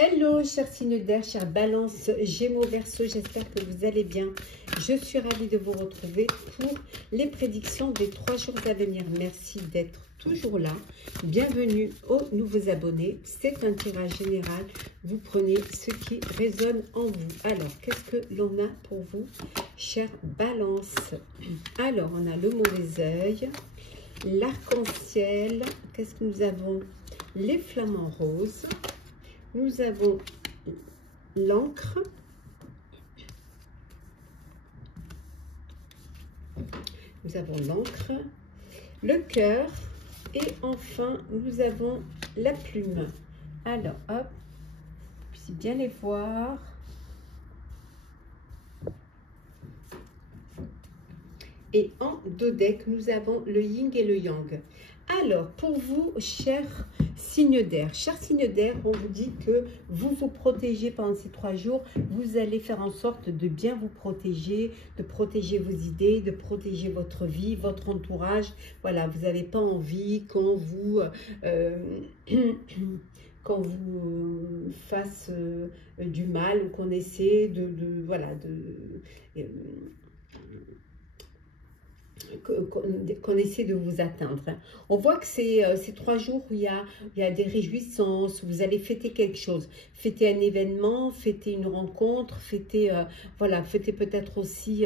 Hello, chers signes d'air, chers balances, gémeaux, verseau, j'espère que vous allez bien. Je suis ravie de vous retrouver pour les prédictions des 3 jours à venir. Merci d'être toujours là. Bienvenue aux nouveaux abonnés. C'est un tirage général. Vous prenez ce qui résonne en vous. Alors, qu'est-ce que l'on a pour vous, chers balances? Alors, on a le mauvais œil, l'arc-en-ciel. Qu'est-ce que nous avons? Les flamants roses. Nous avons l'encre, le cœur et enfin nous avons la plume. Alors hop, puis bien les voir. Et en dos deck, nous avons le yin et le yang. Alors, pour vous, chers signes d'air, on vous dit que vous vous protégez pendant ces 3 jours. Vous allez faire en sorte de bien vous protéger, de protéger vos idées, de protéger votre vie, votre entourage. Voilà, vous n'avez pas envie qu'on vous... qu'on vous fasse du mal ou qu'on essaie qu'on essaie de vous atteindre. On voit que c'est ces 3 jours où il y a des réjouissances, où vous allez fêter quelque chose, fêter un événement, fêter une rencontre, fêter fêter peut-être aussi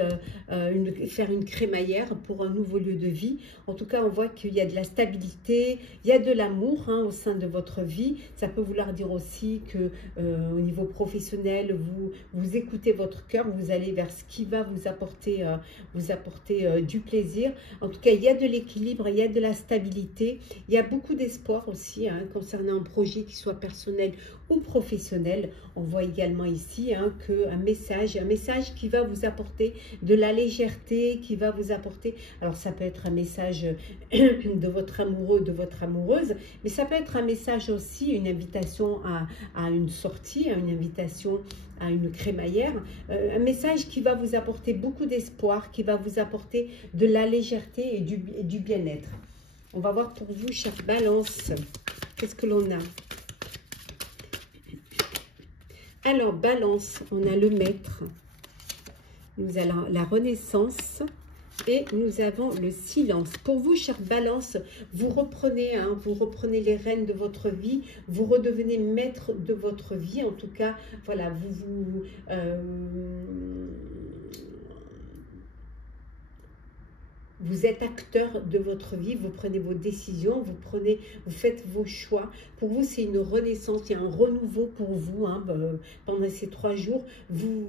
faire une crémaillère pour un nouveau lieu de vie. En tout cas, on voit qu'il y a de la stabilité, il y a de l'amour au sein de votre vie. Ça peut vouloir dire aussi que au niveau professionnel, vous écoutez votre cœur, vous allez vers ce qui va vous apporter du plaisir. En tout cas, il y a de l'équilibre, il y a de la stabilité, il y a beaucoup d'espoir aussi concernant un projet qui soit personnel ou professionnel. On voit également ici un message qui va vous apporter de la légèreté, qui va vous apporter, alors ça peut être un message de votre amoureux, de votre amoureuse, mais ça peut être un message aussi, une invitation à une sortie, une invitation à une crémaillère, un message qui va vous apporter beaucoup d'espoir, qui va vous apporter de la légèreté et du bien-être. On va voir pour vous, chère Balance, qu'est-ce que l'on a? Alors, Balance, on a le maître, nous avons la renaissance et nous avons le silence. Pour vous, chère Balance, vous reprenez les rênes de votre vie, vous redevenez maître de votre vie. En tout cas, voilà, vous êtes acteur de votre vie, vous prenez vos décisions, vous faites vos choix. Pour vous, c'est une renaissance, il y a un renouveau pour vous pendant ces 3 jours. Vous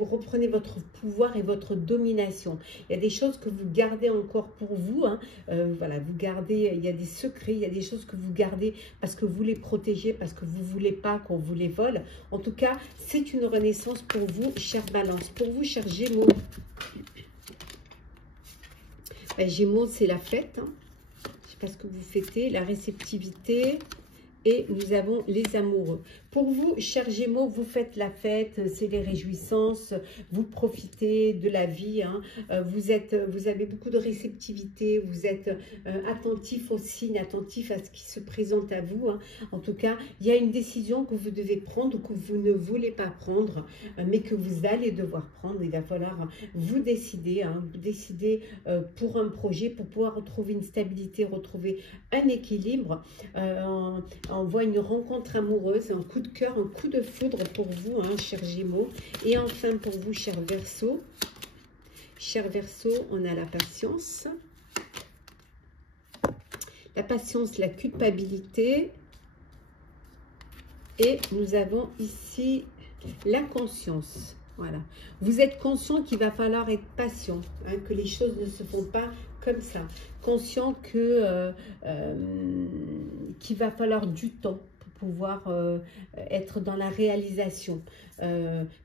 reprenez votre pouvoir et votre domination. Il y a des choses que vous gardez encore pour vous. Vous gardez, il y a des secrets, il y a des choses que vous gardez parce que vous les protégez, parce que vous ne voulez pas qu'on vous les vole. En tout cas, c'est une renaissance pour vous, chère Balance. Pour vous, chers Gémeaux, Gémeaux, c'est la fête. Je ne sais pas ce que vous fêtez, la réceptivité. Et nous avons les amoureux. Pour vous, chers Gémeaux, vous faites la fête, c'est les réjouissances, vous profitez de la vie. Vous avez beaucoup de réceptivité, vous êtes attentif aux signes, attentif à ce qui se présente à vous. En tout cas, il y a une décision que vous devez prendre ou que vous ne voulez pas prendre, mais que vous allez devoir prendre. Il va falloir vous décider, pour un projet, pour pouvoir retrouver une stabilité, retrouver un équilibre. On voit une rencontre amoureuse, un coup de cœur, un coup de foudre pour vous, chers Gémeaux. Et enfin, pour vous, chers Verseaux. Chers Verseaux, on a la patience. La patience, la culpabilité. Et nous avons ici la conscience. Voilà. Vous êtes conscient qu'il va falloir être patient, que les choses ne se font pas comme ça. Conscient qu'il va falloir du temps pour pouvoir être dans la réalisation.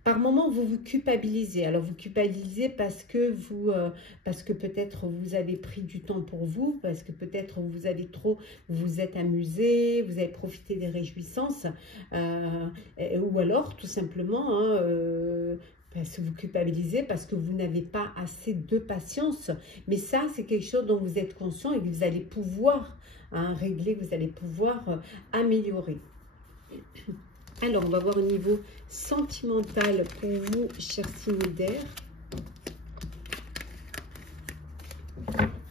Par moment, vous vous culpabilisez. Alors, vous culpabilisez parce que peut-être vous avez pris du temps pour vous, parce que peut-être vous êtes amusé, vous avez profité des réjouissances, ou alors, tout simplement, parce que vous culpabilisez, parce que vous n'avez pas assez de patience. Mais ça, c'est quelque chose dont vous êtes conscient et que vous allez pouvoir régler, que vous allez pouvoir améliorer. Alors, on va voir au niveau sentimental pour vous, chers signes d'air.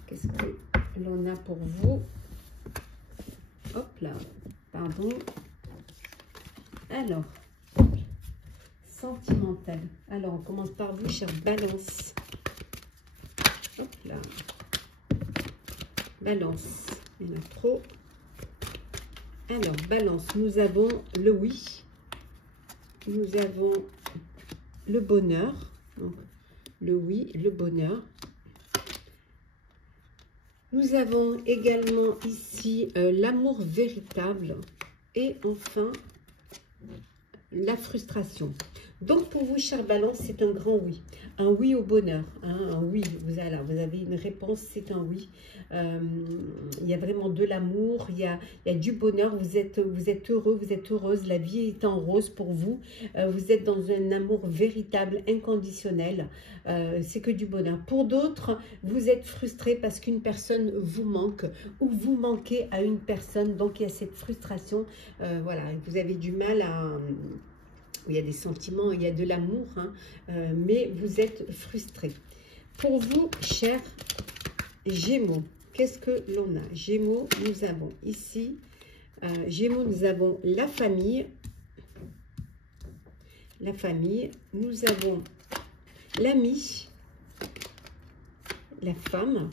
Qu'est-ce que l'on a pour vous? Hop là, pardon. Alors, sentimental. Alors, on commence par vous, chère Balance. Hop là. Balance. Il y en a trop. Alors, Balance, nous avons le oui. Nous avons le bonheur. Donc, le oui, le bonheur. Nous avons également ici l'amour véritable. Et enfin, la frustration. Donc, pour vous, chère Balance, c'est un grand oui. Un oui au bonheur. Hein, un oui, vous avez une réponse, c'est un oui. Il y a vraiment de l'amour, il y a du bonheur. Vous êtes heureux, vous êtes heureuse. La vie est en rose pour vous. Vous êtes dans un amour véritable, inconditionnel. C'est que du bonheur. Pour d'autres, vous êtes frustré parce qu'une personne vous manque ou vous manquez à une personne. Donc, il y a cette frustration. Voilà, vous avez du mal à... Il y a des sentiments, il y a de l'amour, hein, mais vous êtes frustré. Pour vous, chers Gémeaux, qu'est-ce que l'on a? Gémeaux, nous avons ici, Gémeaux, nous avons la famille, nous avons l'ami, la femme,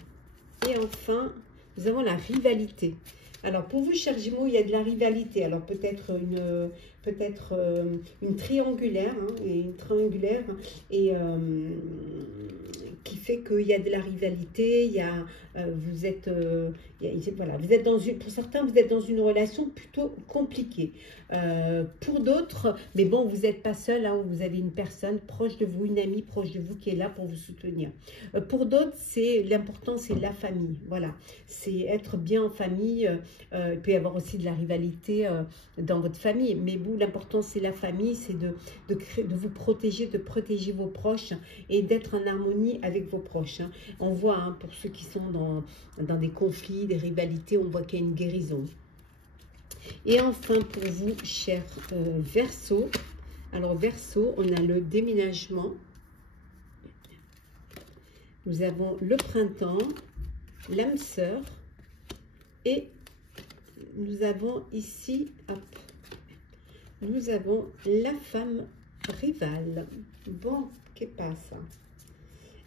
et enfin, nous avons la rivalité. Alors, pour vous, chers Gémeaux, il y a de la rivalité. Alors, peut-être une triangulaire, hein, et qui fait qu'il y a de la rivalité. Il y a, voilà, vous êtes dans une, pour certains, vous êtes dans une relation plutôt compliquée. Pour d'autres, mais bon, vous n'êtes pas seul, hein, vous avez une personne proche de vous, une amie proche de vous qui est là pour vous soutenir. Pour d'autres, l'important, c'est la famille. Voilà, c'est être bien en famille. Il peut y avoir aussi de la rivalité dans votre famille, mais vous, l'important, c'est la famille, c'est de vous protéger, de protéger vos proches et d'être en harmonie avec vos proches. Hein. On voit, hein, pour ceux qui sont dans des conflits, des rivalités, on voit qu'il y a une guérison. Et enfin, pour vous, chers Verseaux, alors Verseau, on a le déménagement. Nous avons le printemps, l'âme sœur et nous avons ici, hop, nous avons la femme rivale. Bon, qu'est-ce que ça?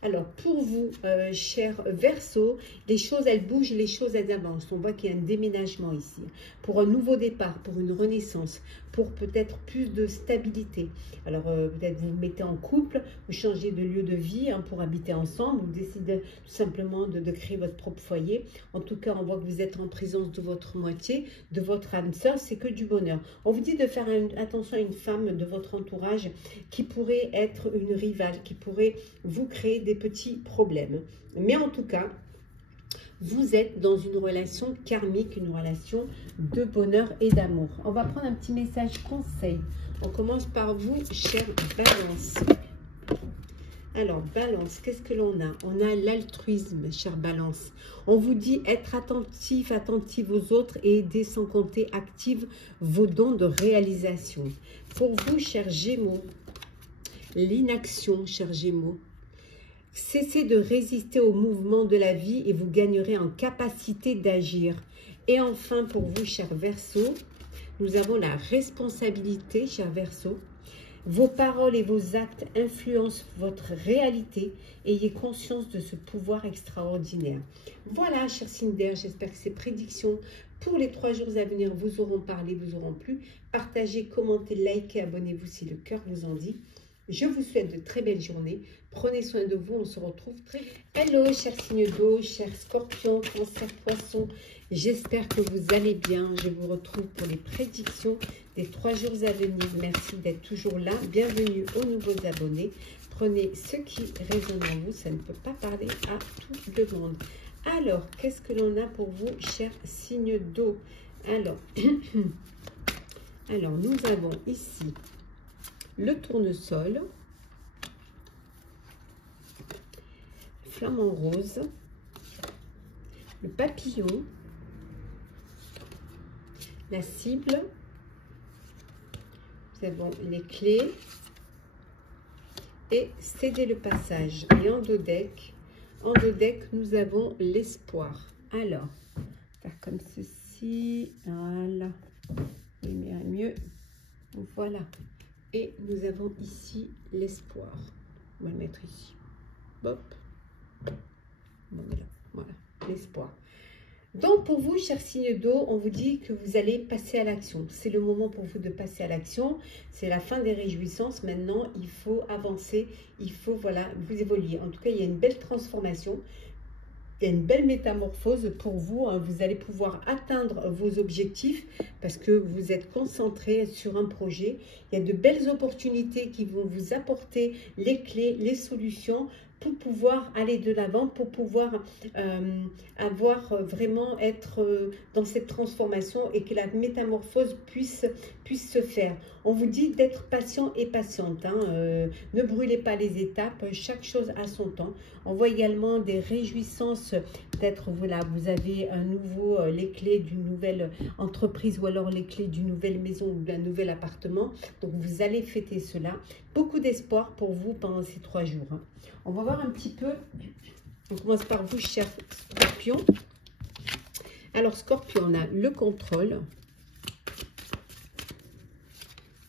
Alors, pour vous, chers Verseaux, les choses, elles bougent, les choses, elles avancent. On voit qu'il y a un déménagement ici. Pour un nouveau départ, pour une renaissance, pour peut-être plus de stabilité. Alors, peut-être vous vous mettez en couple, vous changez de lieu de vie, hein, pour habiter ensemble, vous décidez tout simplement de créer votre propre foyer. En tout cas, on voit que vous êtes en présence de votre moitié, de votre âme sœur, c'est que du bonheur. On vous dit de faire attention à une femme de votre entourage qui pourrait être une rivale, qui pourrait vous créer des petits problèmes. Mais en tout cas, vous êtes dans une relation karmique, une relation de bonheur et d'amour. On va prendre un petit message conseil. On commence par vous, chère Balance. Alors, Balance, qu'est-ce que l'on a? On a l'altruisme, chère Balance. On vous dit être attentif, attentive aux autres et aider sans compter, active vos dons de réalisation. Pour vous, chers Gémeaux, l'inaction, chers Gémeaux. Cessez de résister au mouvement de la vie et vous gagnerez en capacité d'agir. Et enfin, pour vous, chers Verseaux, nous avons la responsabilité, chers Verseaux. Vos paroles et vos actes influencent votre réalité. Ayez conscience de ce pouvoir extraordinaire. Voilà, chers signes d'air, j'espère que ces prédictions pour les 3 jours à venir vous auront parlé, vous auront plu. Partagez, commentez, likez, abonnez-vous si le cœur vous en dit. Je vous souhaite de très belles journées. Prenez soin de vous. On se retrouve très vite. Hello, chers signes d'eau, chers scorpions, cancer, poissons. J'espère que vous allez bien. Je vous retrouve pour les prédictions des 3 jours à venir. Merci d'être toujours là. Bienvenue aux nouveaux abonnés. Prenez ce qui résonne en vous. Ça ne peut pas parler à tout le monde. Alors, qu'est-ce que l'on a pour vous, chers signes d'eau? Alors, nous avons ici le tournesol, flamant rose, le papillon, la cible, nous avons les clés et céder le passage. Et en dos deck, nous avons l'espoir. Alors, faire comme ceci, voilà, lumière mieux, voilà. Et nous avons ici l'espoir. On va le mettre ici. Hop. Voilà, l'espoir. Donc, pour vous, chers signes d'eau, on vous dit que vous allez passer à l'action. C'est le moment pour vous de passer à l'action. C'est la fin des réjouissances. Maintenant, il faut avancer. Il faut, voilà, vous évoluer. En tout cas, il y a une belle transformation. Il y a une belle métamorphose pour vous. Vous allez pouvoir atteindre vos objectifs parce que vous êtes concentré sur un projet. Il y a de belles opportunités qui vont vous apporter les clés, les solutions pour pouvoir aller de l'avant, pour pouvoir vraiment être dans cette transformation et que la métamorphose puisse se faire. On vous dit d'être patient et patiente. Ne brûlez pas les étapes, chaque chose a son temps. On voit également des réjouissances. Peut-être voilà, vous avez un nouveau, les clés d'une nouvelle entreprise ou alors les clés d'une nouvelle maison ou d'un nouvel appartement. Donc vous allez fêter cela. Beaucoup d'espoir pour vous pendant ces 3 jours. On va voir un petit peu. On commence par vous, cher Scorpion. Alors, Scorpion, on a le contrôle.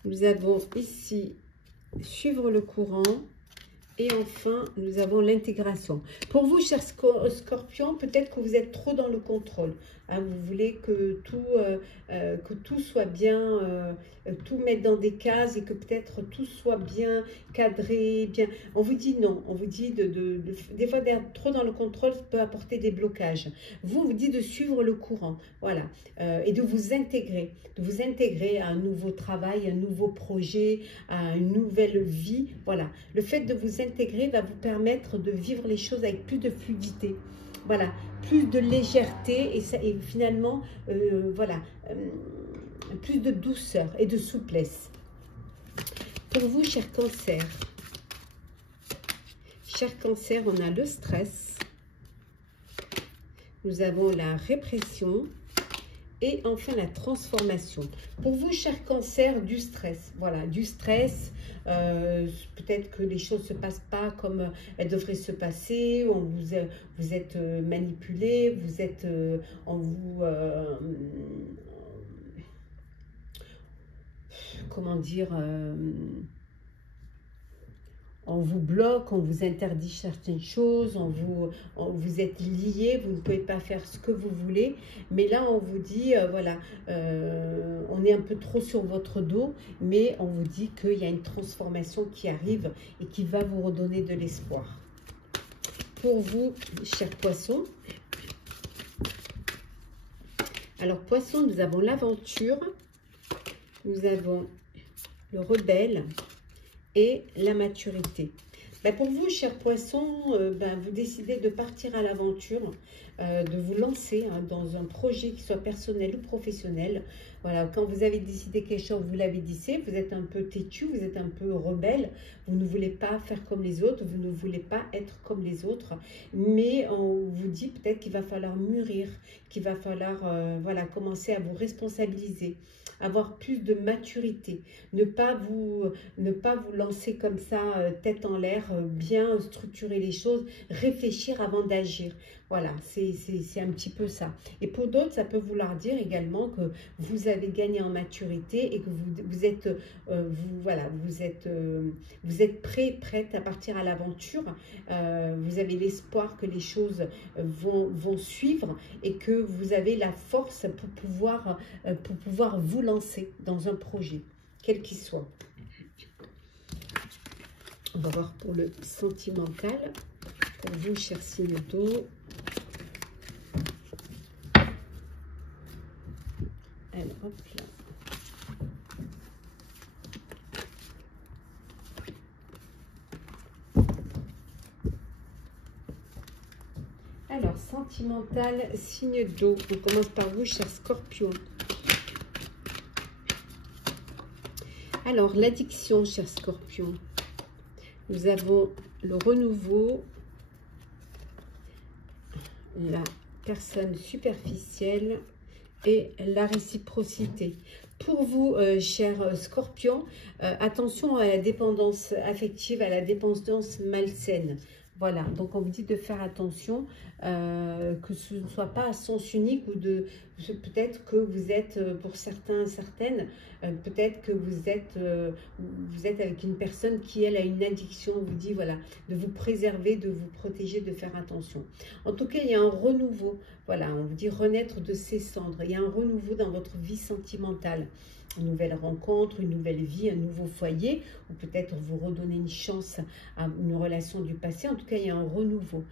Nous avons ici suivre le courant. Et enfin, nous avons l'intégration. Pour vous, cher Scorpion, peut-être que vous êtes trop dans le contrôle. Vous voulez que tout soit bien, tout mettre dans des cases et que peut-être tout soit bien cadré. Bien. On vous dit non. On vous dit des fois d'être trop dans le contrôle peut apporter des blocages. Vous, on vous dit de suivre le courant. Voilà. Et de vous intégrer. De vous intégrer à un nouveau travail, un nouveau projet, à une nouvelle vie. Voilà. Le fait de vous intégrer va vous permettre de vivre les choses avec plus de fluidité. Voilà, plus de légèreté et finalement, voilà, plus de douceur et de souplesse. Pour vous, cher Cancer, on a le stress, nous avons la répression et enfin la transformation. Pour vous, cher Cancer, du stress, voilà, du stress. Peut-être que les choses ne se passent pas comme elles devraient se passer, vous êtes manipulé, vous êtes comment dire, on vous bloque, on vous interdit certaines choses, vous êtes lié, vous ne pouvez pas faire ce que vous voulez. Mais là, on vous dit, voilà, on est un peu trop sur votre dos, mais on vous dit qu'il y a une transformation qui arrive et qui va vous redonner de l'espoir. Pour vous, chers poissons, alors poissons, nous avons l'aventure, nous avons le rebelle, et la maturité. Pour vous, chers poissons, vous décidez de partir à l'aventure, de vous lancer dans un projet qui soit personnel ou professionnel. Voilà, quand vous avez décidé quelque chose, vous l'avez dit, vous êtes un peu têtu, vous êtes un peu rebelle, vous ne voulez pas faire comme les autres, vous ne voulez pas être comme les autres, mais on vous dit peut-être qu'il va falloir mûrir, qu'il va falloir voilà, commencer à vous responsabiliser, avoir plus de maturité, ne pas vous lancer comme ça, tête en l'air, bien structurer les choses, réfléchir avant d'agir. Voilà, c'est un petit peu ça. Et pour d'autres, ça peut vouloir dire également que vous avez gagné en maturité et que vous êtes prête à partir à l'aventure. Vous avez l'espoir que les choses vont suivre et que vous avez la force pour pouvoir vous lancer dans un projet, quel qu'il soit. On va voir pour le sentimental, pour vous, chers signes d'eau. Alors, hop là. Alors, sentimental, signe d'eau. On commence par vous, cher Scorpion. Alors, l'addiction, cher Scorpion. Nous avons le renouveau, la personne superficielle et la réciprocité. Pour vous, chers scorpions, attention à la dépendance affective, à la dépendance malsaine. Voilà, donc on vous dit de faire attention, que ce ne soit pas à sens unique ou de peut-être que vous êtes, pour certains, certaines, peut-être que vous êtes avec une personne qui, elle, a une addiction. On vous dit, voilà, de vous préserver, de vous protéger, de faire attention. En tout cas, il y a un renouveau. Voilà, on vous dit renaître de ses cendres. Il y a un renouveau dans votre vie sentimentale. Une nouvelle rencontre, une nouvelle vie, un nouveau foyer, ou peut-être vous redonner une chance à une relation du passé. En tout cas, il y a un renouveau.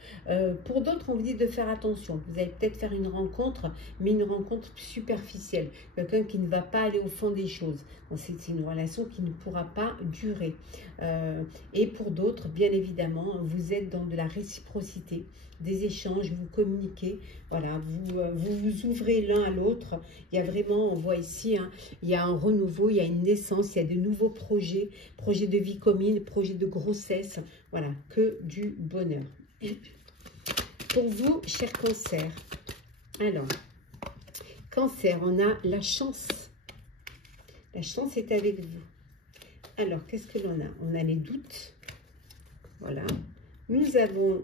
Pour d'autres, on vous dit de faire attention. Vous allez peut-être faire une rencontre, mais une rencontre superficielle. Quelqu'un qui ne va pas aller au fond des choses. C'est une relation qui ne pourra pas durer. Et pour d'autres, bien évidemment, vous êtes dans de la réciprocité, des échanges, vous communiquez, voilà, vous ouvrez l'un à l'autre. Il y a vraiment, on voit ici, hein, il y a un renouveau, il y a une naissance, il y a de nouveaux projets, projets de vie commune, projets de grossesse, voilà, que du bonheur. Pour vous, chers cancers, alors, cancer, on a la chance. La chance est avec vous. Alors, qu'est-ce que l'on a? On a les doutes, voilà. Nous avons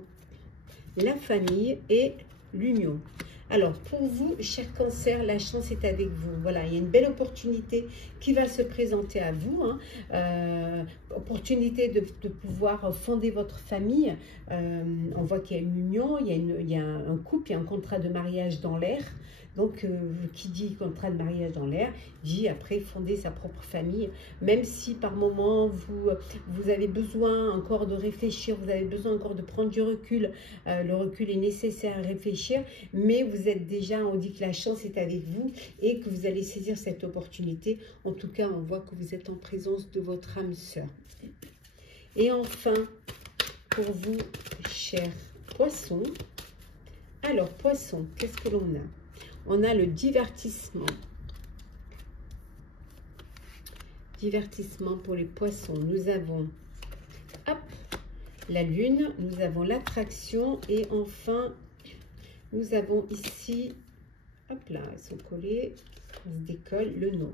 la famille et l'union. Alors, pour vous, chers cancers, la chance est avec vous. Voilà, il y a une belle opportunité qui va se présenter à vous. Hein. Opportunité de pouvoir fonder votre famille. On voit qu'il y a une union, il y a un couple, il y a un contrat de mariage dans l'air. Donc, qui dit contrat de mariage dans l'air, dit après fonder sa propre famille. Même si par moment, vous avez besoin encore de réfléchir, vous avez besoin encore de prendre du recul. Le recul est nécessaire à réfléchir, mais vous êtes déjà, on dit que la chance est avec vous et que vous allez saisir cette opportunité. En tout cas, on voit que vous êtes en présence de votre âme sœur. Et enfin, pour vous, chers poissons, alors poissons, qu'est-ce que l'on a? On a le divertissement. Divertissement pour les poissons. Nous avons, hop, la lune, nous avons l'attraction et enfin, nous avons ici, hop là, ils sont collés, on se décolle, le nom.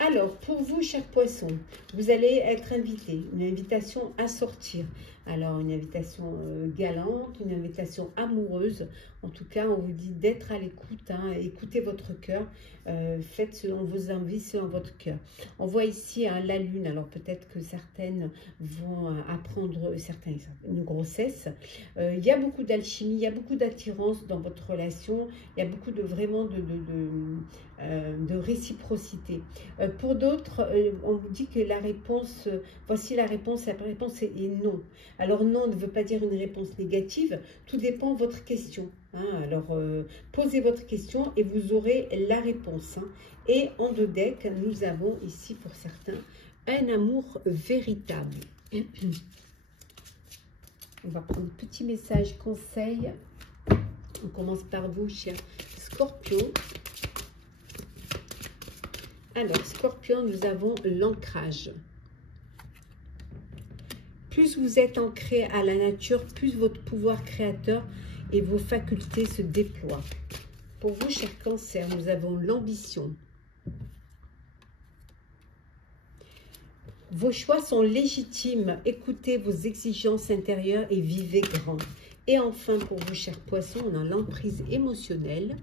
Alors, pour vous, chers poissons, vous allez être invité, une invitation à sortir. Alors, une invitation galante, une invitation amoureuse. En tout cas, on vous dit d'être à l'écoute, hein, écoutez votre cœur, faites selon vos envies, selon votre cœur. On voit ici hein, la lune, alors peut-être que certaines vont apprendre une grossesse. Il y a beaucoup d'alchimie, il y a beaucoup d'attirance dans votre relation, il y a beaucoup de vraiment de réciprocité. Pour d'autres, on vous dit que la réponse, voici la réponse est non. Alors non ne veut pas dire une réponse négative, tout dépend de votre question. Hein. Alors posez votre question et vous aurez la réponse. Hein. Et en deux decks, nous avons ici pour certains un amour véritable. On va prendre un petit message conseil. On commence par vous, chers Scorpions. Alors, Scorpion, nous avons l'ancrage. Plus vous êtes ancré à la nature, plus votre pouvoir créateur et vos facultés se déploient. Pour vous, chers Cancer, nous avons l'ambition. Vos choix sont légitimes. Écoutez vos exigences intérieures et vivez grand. Et enfin, pour vous, chers Poissons, on a l'emprise émotionnelle.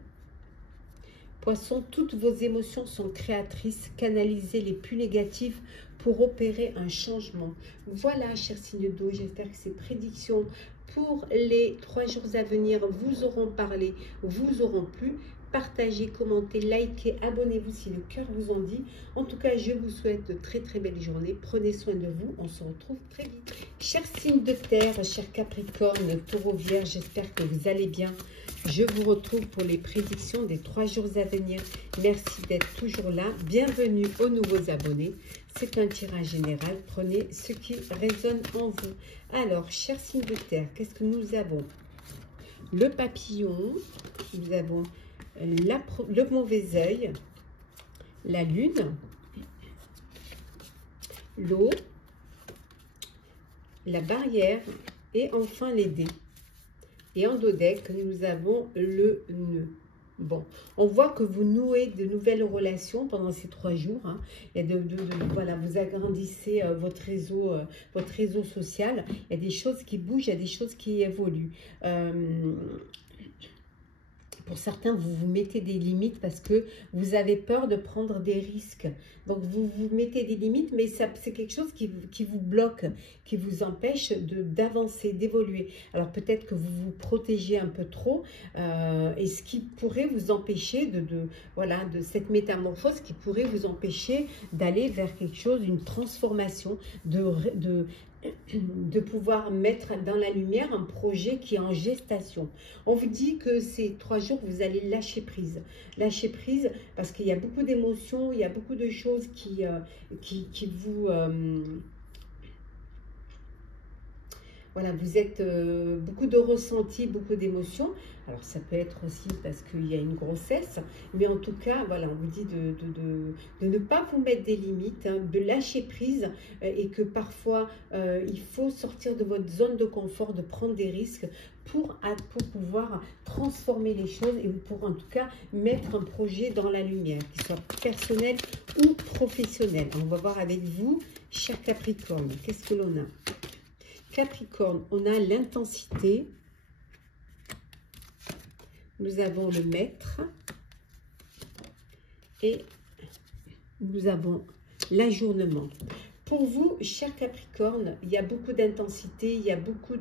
Poissons, toutes vos émotions sont créatrices. Canalisez les plus négatives pour opérer un changement. Voilà, chers signes d'eau, j'espère que ces prédictions pour les 3 jours à venir vous auront parlé, vous auront plu. Partagez, commentez, likez, abonnez-vous si le cœur vous en dit. En tout cas, je vous souhaite de très très belles journées. Prenez soin de vous. On se retrouve très vite. Chers signes de terre, chers Capricorne, Taureau, Vierge, j'espère que vous allez bien. Je vous retrouve pour les prédictions des 3 jours à venir. Merci d'être toujours là. Bienvenue aux nouveaux abonnés. C'est un tirage général. Prenez ce qui résonne en vous. Alors, chers signes de terre, qu'est-ce que nous avons? Le papillon. Nous avons le mauvais œil, la lune, l'eau, la barrière et enfin les dés. Et en dos deck, nous avons le nœud. Bon, on voit que vous nouez de nouvelles relations pendant ces 3 jours. Hein. Il y a voilà, vous agrandissez votre réseau social. Il y a des choses qui bougent, il y a des choses qui évoluent. Pour certains, vous vous mettez des limites parce que vous avez peur de prendre des risques. Donc, vous vous mettez des limites, mais c'est quelque chose qui vous bloque, qui vous empêche d'avancer, d'évoluer. Alors, peut-être que vous vous protégez un peu trop, et ce qui pourrait vous empêcher voilà, de cette métamorphose, qui pourrait vous empêcher d'aller vers quelque chose, une transformation, de pouvoir mettre dans la lumière un projet qui est en gestation. On vous dit que ces 3 jours, vous allez lâcher prise. Lâcher prise parce qu'il y a beaucoup d'émotions, il y a beaucoup de choses qui vous... voilà, vous êtes beaucoup de ressentis, beaucoup d'émotions. Alors, ça peut être aussi parce qu'il y a une grossesse. Mais en tout cas, voilà, on vous dit de ne pas vous mettre des limites, hein, de lâcher prise et que parfois, il faut sortir de votre zone de confort, de prendre des risques pour pouvoir transformer les choses et pour en tout cas mettre un projet dans la lumière, qu'il soit personnel ou professionnel. On va voir avec vous, cher Capricorne, qu'est-ce que l'on a? Capricorne, on a l'intensité, nous avons le maître et nous avons l'ajournement. Pour vous, cher Capricorne, il y a beaucoup d'intensité, il y a beaucoup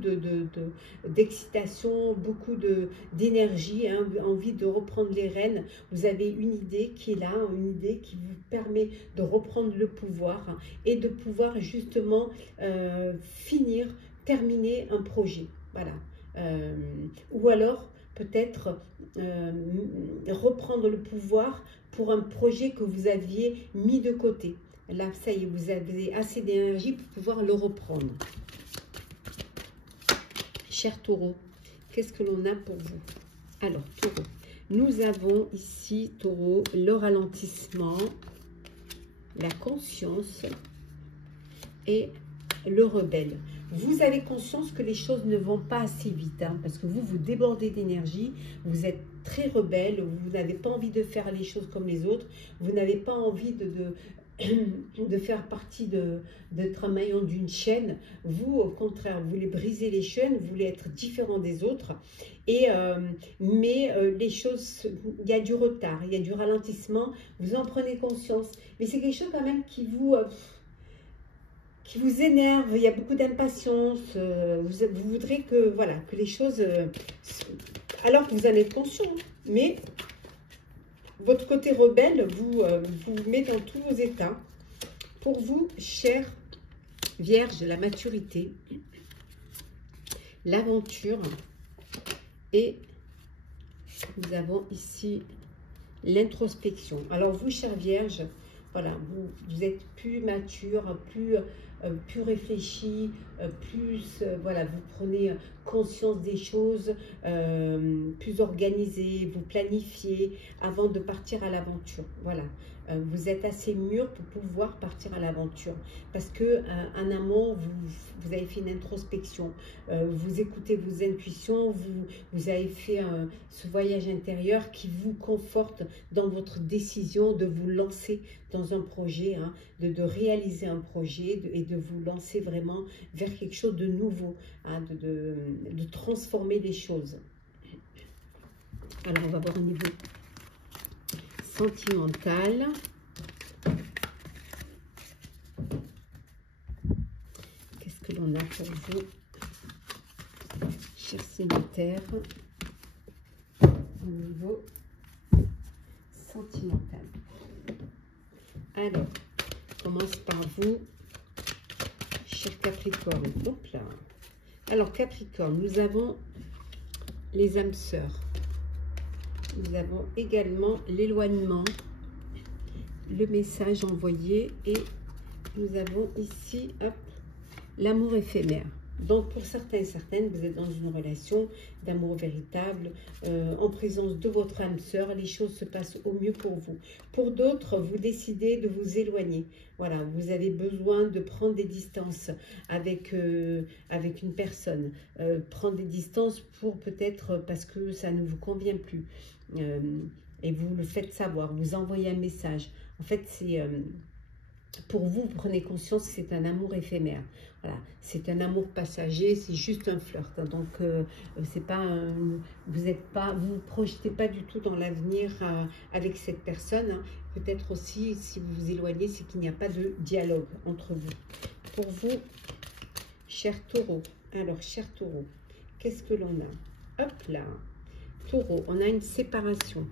d'excitation, beaucoup d'énergie, hein, envie de reprendre les rênes. Vous avez une idée qui est là, une idée qui vous permet de reprendre le pouvoir, hein, et de pouvoir justement terminer un projet. Voilà. Ou alors, peut-être reprendre le pouvoir pour un projet que vous aviez mis de côté. Là, ça y est, vous avez assez d'énergie pour pouvoir le reprendre. Cher Taureau, qu'est-ce que l'on a pour vous? Alors, Taureau, nous avons ici, Taureau, le ralentissement, la conscience et le rebelle. Vous avez conscience que les choses ne vont pas assez vite, hein, parce que vous débordez d'énergie, vous êtes très rebelle, vous n'avez pas envie de faire les choses comme les autres, vous n'avez pas envie de faire partie d'être un maillon d'une chaîne. Vous, au contraire, vous voulez briser les chaînes, vous voulez être différent des autres. Mais les choses, il y a du retard, il y a du ralentissement, vous en prenez conscience. Mais c'est quelque chose quand même qui vous énerve, il y a beaucoup d'impatience, vous voudrez que, voilà, que les choses, alors que vous en êtes conscient, mais votre côté rebelle vous met dans tous vos états. Pour vous, chère Vierge, la maturité, l'aventure, et nous avons ici l'introspection. Alors vous, chère Vierge, voilà, vous êtes plus mature, plus réfléchi, voilà, vous prenez conscience des choses, plus organisé, vous planifiez avant de partir à l'aventure. Voilà, vous êtes assez mûr pour pouvoir partir à l'aventure parce que en amont, vous avez fait une introspection, vous écoutez vos intuitions, vous avez fait ce voyage intérieur qui vous conforte dans votre décision de vous lancer dans un projet, hein, de réaliser un projet et de vous lancer vraiment vers quelque chose de nouveau, hein, de transformer les choses. Alors, on va voir au niveau sentimental. Qu'est-ce que l'on a pour vous, cher Sagittaire, au niveau sentimental? Alors, on commence par vous, cher Capricorne. Hop là. Alors, Capricorne, nous avons les âmes sœurs. Nous avons également l'éloignement, le message envoyé, et nous avons ici, hop, l'amour éphémère. Donc, pour certains et certaines, vous êtes dans une relation d'amour véritable, en présence de votre âme sœur, les choses se passent au mieux pour vous. Pour d'autres, vous décidez de vous éloigner. Voilà, vous avez besoin de prendre des distances avec une personne. Prendre des distances pour peut-être parce que ça ne vous convient plus. et vous le faites savoir, vous envoyez un message. En fait, c'est pour vous, vous prenez conscience que c'est un amour éphémère. Voilà, c'est un amour passager, c'est juste un flirt. Hein. Donc, c'est pas vous vous projetez pas du tout dans l'avenir avec cette personne. Hein. Peut-être aussi, si vous vous éloignez, c'est qu'il n'y a pas de dialogue entre vous. Pour vous, cher taureau. Alors, cher taureau, qu'est-ce que l'on a? Hop là, taureau, on a une séparation.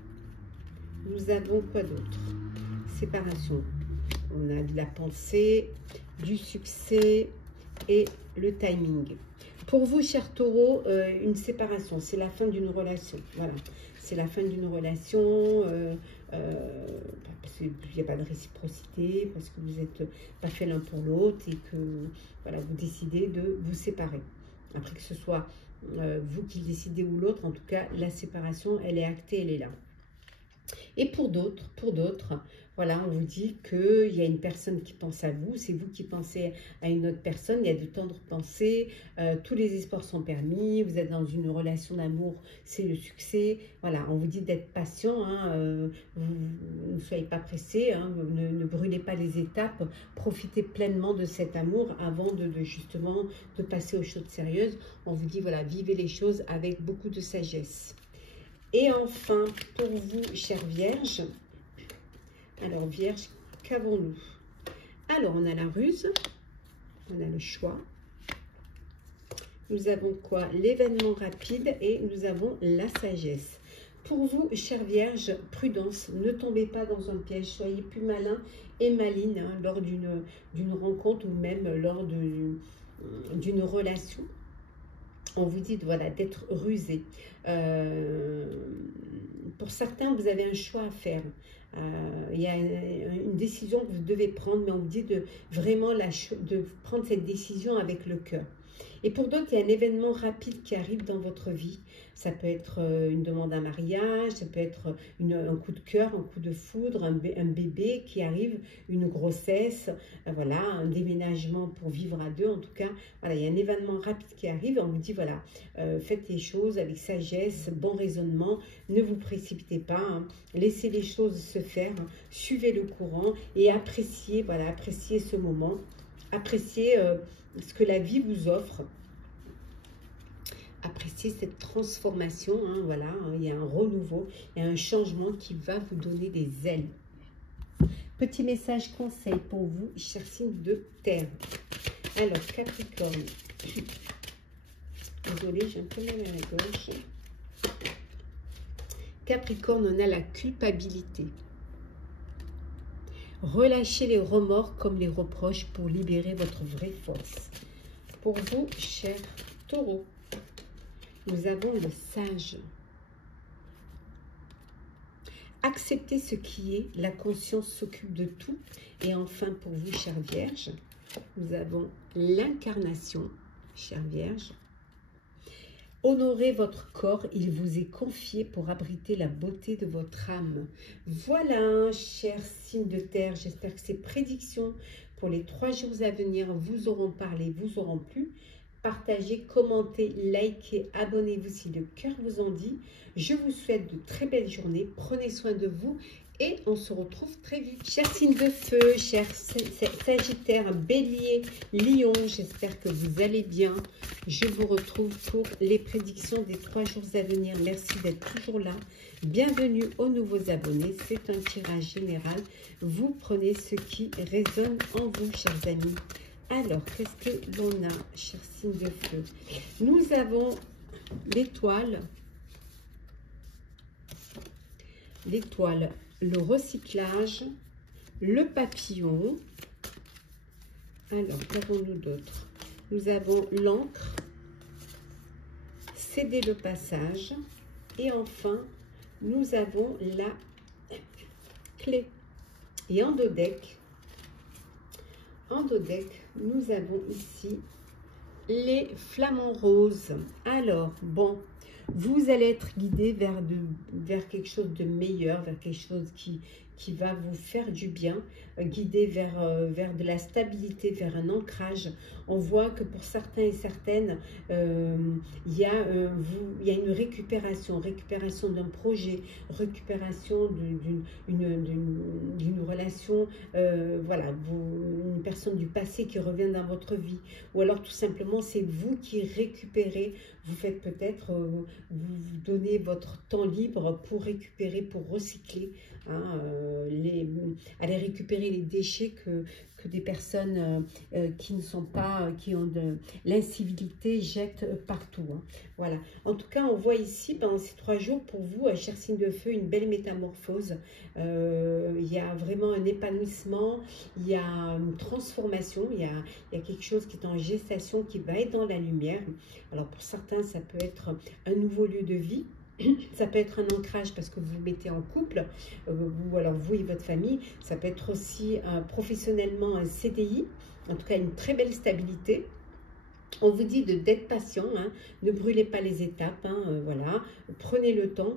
Nous avons quoi d'autre? Séparation. On a de la pensée, du succès et le timing. Pour vous, cher taureau, une séparation, c'est la fin d'une relation. Voilà, c'est la fin d'une relation, parce qu'il n'y a pas de réciprocité, parce que vous n'êtes pas fait l'un pour l'autre et que voilà, vous décidez de vous séparer. Après que ce soit vous qui le décidez ou l'autre, en tout cas, la séparation, elle est actée, elle est là. Et pour d'autres, voilà, on vous dit qu'il y a une personne qui pense à vous, c'est vous qui pensez à une autre personne, il y a de tendres pensées, tous les espoirs sont permis, vous êtes dans une relation d'amour, c'est le succès. Voilà, on vous dit d'être patient, hein, ne soyez pas pressés, hein, ne brûlez pas les étapes, profitez pleinement de cet amour avant justement de passer aux choses sérieuses. On vous dit, voilà, vivez les choses avec beaucoup de sagesse. Et enfin, pour vous, chère Vierge, alors Vierge, qu'avons-nous? Alors, on a la ruse, on a le choix, nous avons quoi? L'événement rapide et nous avons la sagesse. Pour vous, chère Vierge, prudence, ne tombez pas dans un piège, soyez plus malin et maline hein, lors d'une rencontre ou même lors d'une relation. On vous dit voilà, d'être rusé. Pour certains, vous avez un choix à faire. Il y a une décision que vous devez prendre, mais on vous dit de vraiment de prendre cette décision avec le cœur. Et pour d'autres, il y a un événement rapide qui arrive dans votre vie. Ça peut être une demande en mariage, ça peut être un coup de cœur, un coup de foudre, un bébé qui arrive, une grossesse, voilà, un déménagement pour vivre à deux. En tout cas, voilà, il y a un événement rapide qui arrive. On vous dit, voilà, faites les choses avec sagesse, bon raisonnement, ne vous précipitez pas, hein, laissez les choses se faire, hein, suivez le courant et appréciez, voilà, appréciez ce moment, appréciez ce que la vie vous offre. Appréciez cette transformation, hein, voilà, hein, il y a un renouveau, il y a un changement qui va vous donner des ailes. Petit message conseil pour vous, chers signes de terre. Alors, Capricorne. Désolée, j'ai un peu mal à la gorge. Capricorne, on a la culpabilité. Relâchez les remords comme les reproches pour libérer votre vraie force. Pour vous, chers taureaux, nous avons le sage. Acceptez ce qui est, la conscience s'occupe de tout. Et enfin, pour vous, chère Vierge, nous avons l'incarnation, chère Vierge. Honorez votre corps, il vous est confié pour abriter la beauté de votre âme. Voilà, chers signes de terre, j'espère que ces prédictions pour les 3 jours à venir vous auront parlé, vous auront plu. Partagez, commentez, likez, abonnez-vous si le cœur vous en dit. Je vous souhaite de très belles journées. Prenez soin de vous et on se retrouve très vite. Chers signes de feu, chers Sagittaires, Bélier, Lion, j'espère que vous allez bien. Je vous retrouve pour les prédictions des 3 jours à venir. Merci d'être toujours là. Bienvenue aux nouveaux abonnés. C'est un tirage général. Vous prenez ce qui résonne en vous, chers amis. Alors, qu'est-ce que l'on a, chers signes de feu? Nous avons l'étoile, le recyclage, le papillon. Alors, qu'avons-nous d'autre? Nous avons l'encre, céder le passage. Et enfin, nous avons la clé. Et en dos deck, nous avons ici les flamants roses. Alors, bon, vous allez être guidé vers quelque chose de meilleur, vers quelque chose qui qui va vous faire du bien, guider vers de la stabilité, vers un ancrage. On voit que pour certains et certaines, il y a une récupération d'un projet, récupération d'une relation, voilà, une personne du passé qui revient dans votre vie, ou alors tout simplement c'est vous qui récupérez, vous faites peut-être, vous donnez votre temps libre pour récupérer, pour recycler, hein, aller récupérer les déchets que des personnes qui ne sont pas, qui ont de l'incivilité jettent partout, hein. Voilà. En tout cas, on voit ici, pendant ces 3 jours, pour vous, cher signe de feu, une belle métamorphose. Il y a vraiment un épanouissement, il y a une transformation, il y a quelque chose qui est en gestation, qui va être dans la lumière. Alors pour certains, ça peut être un nouveau lieu de vie. Ça peut être un ancrage parce que vous vous mettez en couple, ou alors vous et votre famille. Ça peut être aussi professionnellement un CDI, en tout cas une très belle stabilité. On vous dit d'être patient, hein, ne brûlez pas les étapes, hein, voilà, prenez le temps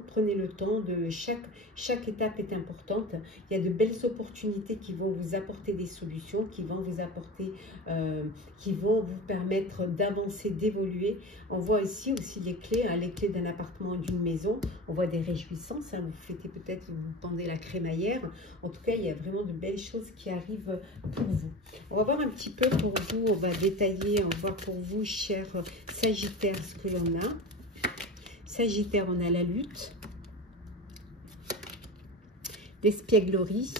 de chaque étape est importante. Il y a de belles opportunités qui vont vous apporter des solutions, qui vont vous apporter, qui vont vous permettre d'avancer, d'évoluer. On voit ici aussi les clés, hein, les clés d'un appartement, d'une maison. On voit des réjouissances, hein, vous fêtez peut-être, vous pendez la crémaillère. En tout cas, il y a vraiment de belles choses qui arrivent pour vous. On va voir un petit peu pour vous, on va détailler, on va voir pour vous, chers Sagittaires, ce que l'on a. Sagittaire, on a la lutte, l'espièglerie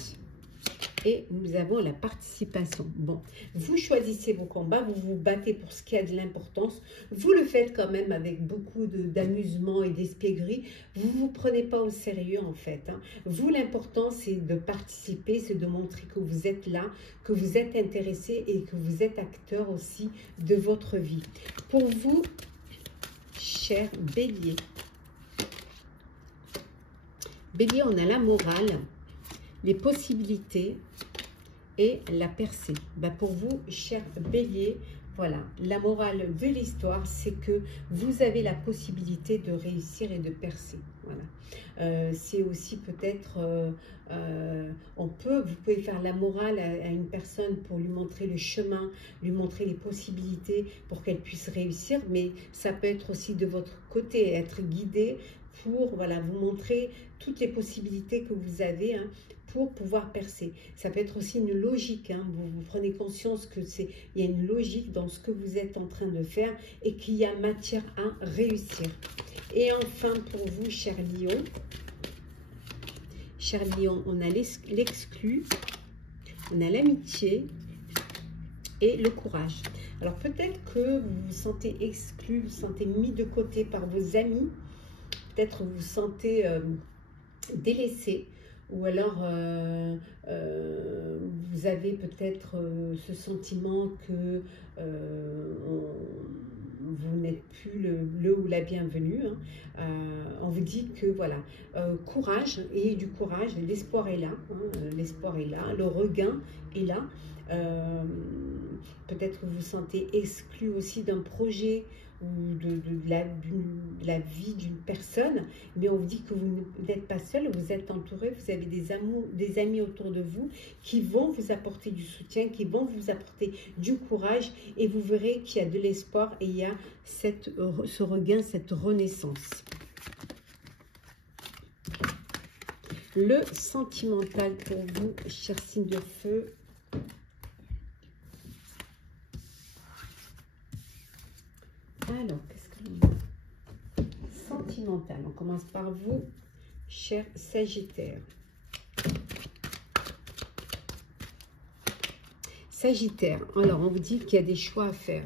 et nous avons la participation. Bon, vous choisissez vos combats, vous vous battez pour ce qui a de l'importance. Vous le faites quand même avec beaucoup d'amusement et d'espièglerie. Vous ne vous prenez pas au sérieux en fait, hein. Vous, l'important, c'est de participer, c'est de montrer que vous êtes là, que vous êtes intéressé et que vous êtes acteur aussi de votre vie. Pour vous, cher Bélier. Bélier, on a la morale, les possibilités et la percée. Ben pour vous, cher Bélier, voilà, la morale de l'histoire, c'est que vous avez la possibilité de réussir et de percer. Voilà. C'est aussi peut-être, vous pouvez faire la morale à une personne pour lui montrer le chemin, lui montrer les possibilités pour qu'elle puisse réussir, mais ça peut être aussi de votre côté, être guidé pour, voilà, vous montrer toutes les possibilités que vous avez, hein, pour pouvoir percer. Ça peut être aussi une logique, hein. Vous prenez conscience que il y a une logique dans ce que vous êtes en train de faire et qu'il y a matière à réussir. Et enfin, pour vous, cher Lion, on a l'exclu, on a l'amitié et le courage. Alors peut-être que vous vous sentez exclu, vous vous sentez mis de côté par vos amis, peut-être vous vous sentez délaissé, ou alors vous avez peut-être ce sentiment que vous n'êtes plus le ou la bienvenue, hein. On vous dit que voilà, courage, et du courage, l'espoir est là, hein, l'espoir est là, le regain est là. Peut-être que vous vous sentez exclu aussi d'un projet ou de la vie d'une personne, mais on vous dit que vous n'êtes pas seul, vous êtes entouré, vous avez des amis autour de vous qui vont vous apporter du soutien, qui vont vous apporter du courage, et vous verrez qu'il y a de l'espoir et il y a ce regain, cette renaissance. Le sentimental pour vous, chers signes de feu. Alors, qu'est-ce que l'on a? Sentimental. On commence par vous, cher Sagittaire. Sagittaire. Alors, on vous dit qu'il y a des choix à faire.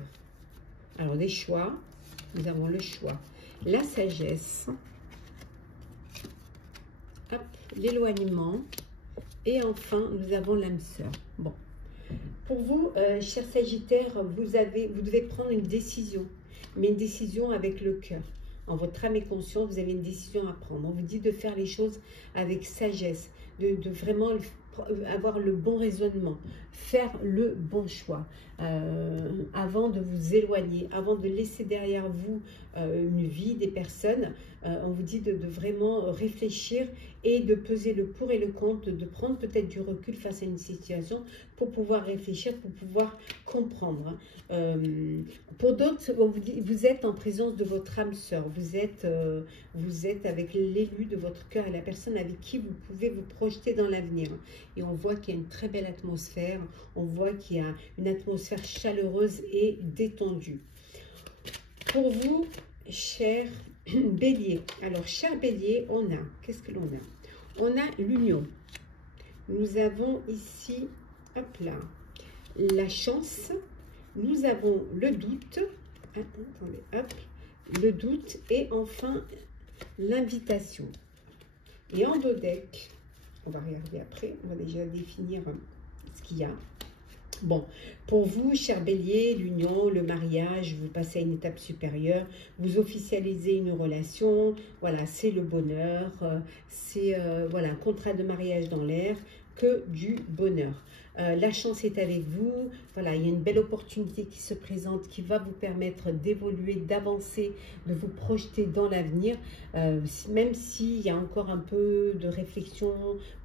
Alors, des choix. Nous avons le choix. La sagesse. L'éloignement. Et enfin, nous avons l'âme sœur. Bon. Pour vous, cher Sagittaire, vous devez prendre une décision. Mais une décision avec le cœur. En votre âme et conscience, vous avez une décision à prendre. On vous dit de faire les choses avec sagesse, de vraiment avoir le bon raisonnement, faire le bon choix, avant de vous éloigner, avant de laisser derrière vous une vie, des personnes. On vous dit de vraiment réfléchir et de peser le pour et le contre, de prendre peut-être du recul face à une situation pour pouvoir réfléchir, pour pouvoir comprendre. Pour d'autres, vous êtes en présence de votre âme sœur, vous êtes avec l'élu de votre cœur et la personne avec qui vous pouvez vous projeter dans l'avenir. Et on voit qu'il y a une très belle atmosphère, on voit qu'il y a une atmosphère chaleureuse et détendue. Pour vous, cher Bélier, alors cher Bélier, on a, qu'est-ce que l'on a? On a l'union. Nous avons ici, hop là, la chance. Nous avons le doute. Attendez, hop, le doute et enfin l'invitation. Et en dos deck, on va regarder après, on va déjà définir ce qu'il y a. Bon, pour vous, cher Bélier, l'union, le mariage, vous passez à une étape supérieure, vous officialisez une relation, voilà, c'est le bonheur, c'est voilà, un contrat de mariage dans l'air, que du bonheur. La chance est avec vous, voilà, il y a une belle opportunité qui se présente, qui va vous permettre d'évoluer, d'avancer, de vous projeter dans l'avenir, même s'il y a encore un peu de réflexion,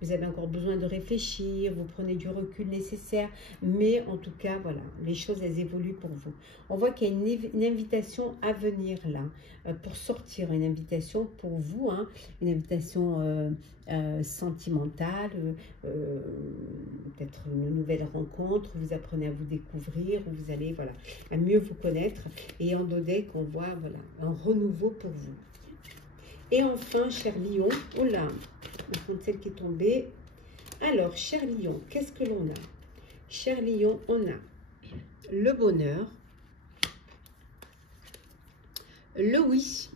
vous avez encore besoin de réfléchir, vous prenez du recul nécessaire, mais en tout cas, voilà, les choses, elles évoluent pour vous. On voit qu'il y a une invitation à venir là, pour sortir, une invitation pour vous, hein, une invitation sentimentale, peut-être une nouvelle rencontre, vous apprenez à vous découvrir, vous allez voilà, à mieux vous connaître. Et en dos deck, on voit voilà, un renouveau pour vous. Et enfin, cher Lion, oh là, celle qui est tombée. Alors, cher Lion, qu'est-ce que l'on a? Cher Lion, on a le bonheur, le oui,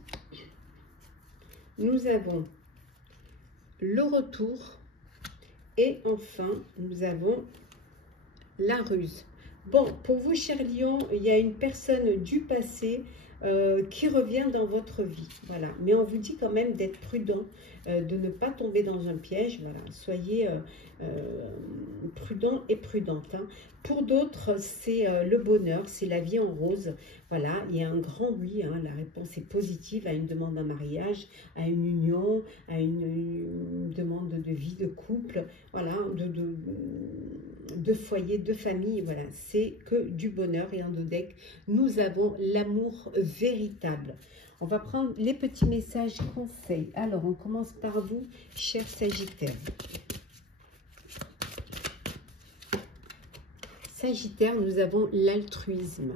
nous avons le retour et enfin, nous avons la ruse. Bon, pour vous, cher Lion, il y a une personne du passé qui revient dans votre vie. Voilà. Mais on vous dit quand même d'être prudent, de ne pas tomber dans un piège. Voilà. Soyez prudent et prudente. Hein. Pour d'autres, c'est le bonheur, c'est la vie en rose. Voilà, il y a un grand oui. Hein. La réponse est positive à une demande en mariage, à une union, à une demande de vie, de couple. Voilà, de foyer, de famille. Voilà, c'est que du bonheur. Et en dos deck, nous avons l'amour véritable. On va prendre les petits messages conseils. Alors, on commence par vous, cher Sagittaire. Sagittaire, nous avons l'altruisme.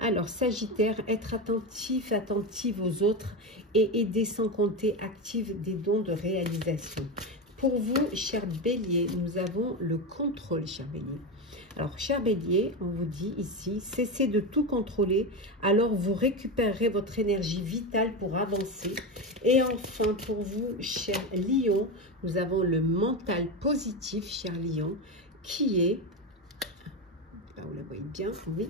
Alors, Sagittaire, être attentif, attentive aux autres et aider sans compter, active des dons de réalisation. Pour vous, cher Bélier, nous avons le contrôle, cher Bélier. Alors, cher Bélier, on vous dit ici, cessez de tout contrôler, alors vous récupérerez votre énergie vitale pour avancer. Et enfin, pour vous, cher Lion, nous avons le mental positif, cher Lion, qui est, là vous la voyez bien, oui,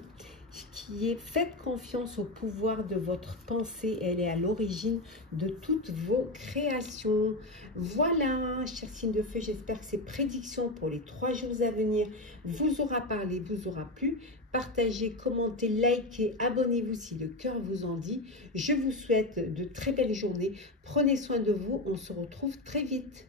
qui est faites confiance au pouvoir de votre pensée, elle est à l'origine de toutes vos créations. Voilà, cher signe de feu, j'espère que ces prédictions pour les 3 jours à venir vous aura parlé, vous aura plu. Partagez, commentez, likez, abonnez-vous si le cœur vous en dit. Je vous souhaite de très belles journées. Prenez soin de vous, on se retrouve très vite.